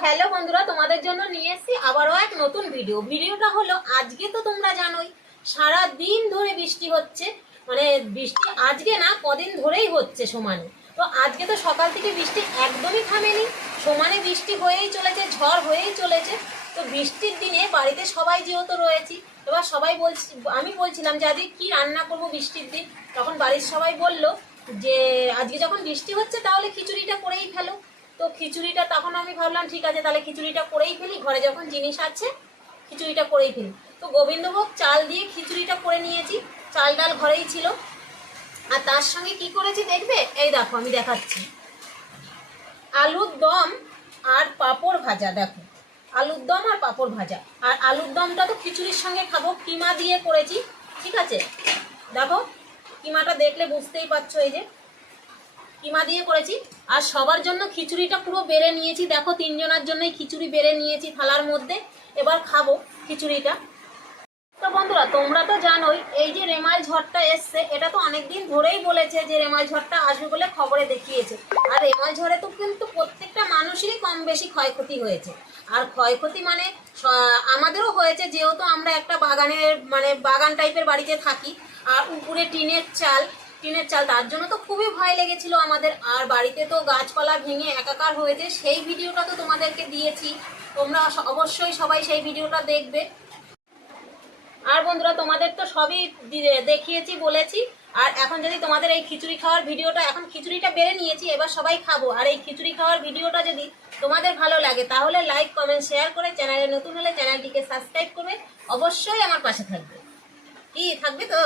Hello বন্ধুরা, তোমাদের জন্য নিয়ে এসেছি আবারও এক নতুন ভিডিও ভিডিওটা হলো, আজকে তো তোমরা জানোই সারা দিন ধরে বৃষ্টি হচ্ছে। মানে বৃষ্টি আজকে না, কদিন ধরেই হচ্ছে সমানে। তো আজকে তো সকাল থেকে বৃষ্টি একদমই থামেনি। সমানে বৃষ্টি হয়েই চলেছে, ঝড় হয়েই চলেছে। তো বৃষ্টির দিনে বাড়িতে সবাই যেহেতু রয়েছি, এবার সবাই বলছি, আমি বলছিলাম যে আজকে কি রান্না করব বৃষ্টির দিন? তখন বাড়ির সবাই বলল যে, আজকে যখন বৃষ্টি হচ্ছে তাহলে খিচুড়িটা করেই ফেলো। তো খিচুড়িটা তখন আমি ভাবলাম, ঠিক আছে, তাহলে খিচুড়িটা করেই ফেলি। ঘরে যখন জিনিস আছে, খিচুড়িটা করেই ফেলি। তো গোবিন্দভোগ চাল দিয়ে খিচুড়িটা করে নিয়েছি। চাল ডাল ঘরেই ছিল। আর তার সঙ্গে কি করেছি দেখবে? এই দেখো, আমি দেখাচ্ছি। আলুর দম আর পাঁপড় ভাজা, দেখো। আলুর দম আর পাঁপড় ভাজা। আর আলুর দমটা তো খিচুড়ির সঙ্গে খাব। কিমা দিয়ে করেছি, ঠিক আছে? দেখো, কিমাটা দেখলে বুঝতেই পারছ এই যে। কিমা দিয়ে করেছি। আর সবার জন্য খিচুড়িটা পুরো বেড়ে নিয়েছি। দেখো, তিনজনের জন্যই খিচুড়ি বেড়ে নিয়েছি থালার মধ্যে। এবার খাব খিচুড়িটা। তো বন্ধুরা, তোমরা তো জানোই, এই যে রেমাল ঝড়টা এসছে, এটা তো অনেকদিন ধরেই বলেছে যে রেমাল ঝড়টা আসবে বলে খবরে দেখিয়েছে। আর রেমাল ঝড়ে তো কিন্তু প্রত্যেকটা মানুষেরই কম বেশি ক্ষয়ক্ষতি হয়েছে। আর ক্ষয়ক্ষতি মানে আমাদেরও হয়েছে, যেহেতু আমরা একটা বাগানের মানে বাগান টাইপের বাড়িতে থাকি, আর উপরে টিনের চাল টিনের চাল। তার জন্য তো খুবই ভয় লেগেছিল আমাদের। আর বাড়িতে তো গাছপালা ভেঙে একাকার হয়েছে। সেই ভিডিওটা তো তোমাদেরকে দিয়েছি। তোমরা অবশ্যই সবাই সেই ভিডিওটা দেখবে। আর বন্ধুরা, তোমাদের তো সবই দেখিয়েছি, বলেছি। আর এখন যদি তোমাদের এই খিচুড়ি খাওয়ার ভিডিওটা, এখন খিচুড়িটা বেড়ে নিয়েছি, এবার সবাই খাব। আর এই খিচুড়ি খাওয়ার ভিডিওটা যদি তোমাদের ভালো লাগে, তাহলে লাইক কমেন্ট শেয়ার করে চ্যানেলে নতুন হলে চ্যানেলটিকে সাবস্ক্রাইব করবে। অবশ্যই আমার পাশে থাকবে। কি, থাকবে তো?